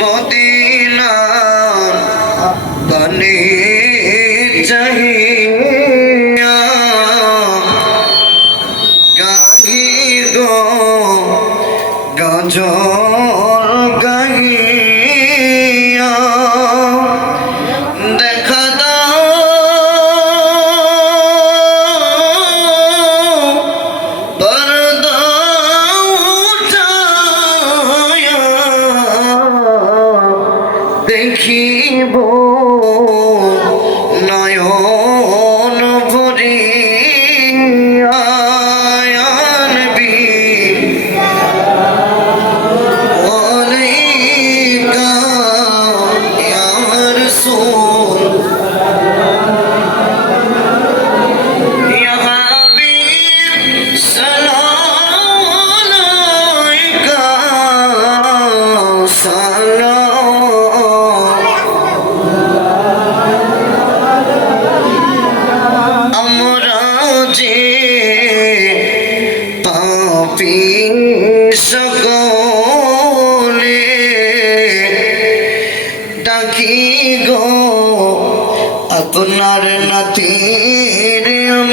Medina পানে চাহিয়া গাহি গো গজল গাহিয়া দেখা দাও পর্দা উঠায়া দেখিব নয়ন ভরিয়া নবী আলাইকা ইয়া রাসূল ইয়া হাবিব সালাম আলাইকা সালাম আমরা যে পাপী সকলে ডাকি গো আপনার নাতির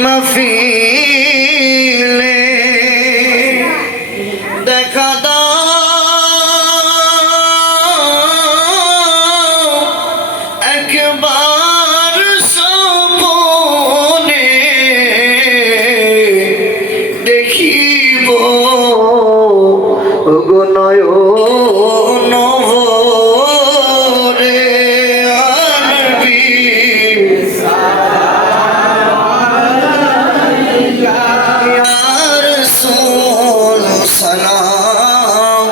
মাহফিলে দেখা দাও একবার সপনে দেখিব গো নয়ন ভরে আনবি ইয়া রাসূল সালাম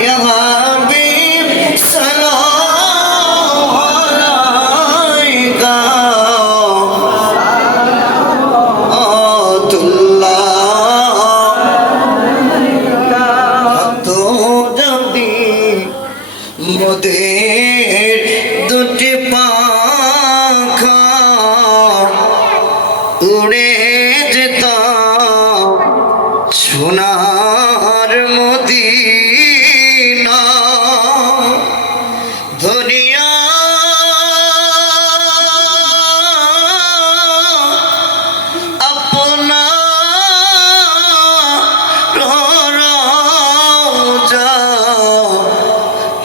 ইয়া হাবিব সালাম আলাইকা মোদের দুটি পাখা উড়ে যেতাম সোনার মদিনা ধরিয়া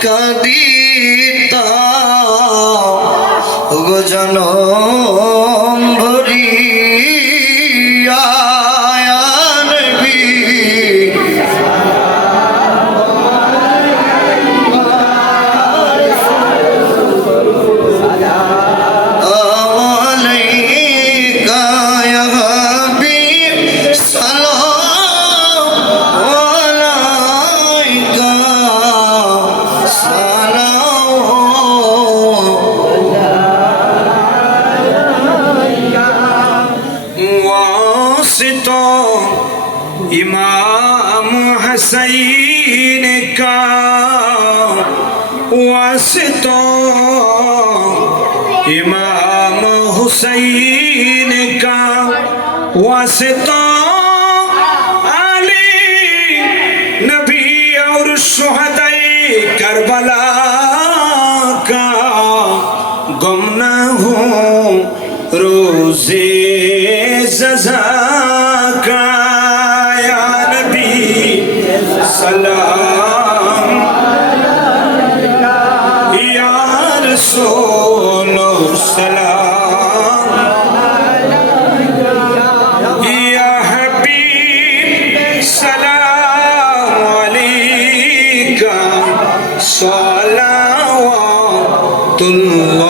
কাদিতা গো জনম ভরিয়া নবী আলাইকা ইয়া হাবিব সালাম আলাইকা वास्ता इमाम हुसैन का वास्ता इमाम हुसैन का वास्ता अली नबी और शुहदाए करबला का गम न हो रोज़े जज़ा का या नबी सलाम या रसूल सलाम या हबीब सलाम अलैका सलावतुल्लाह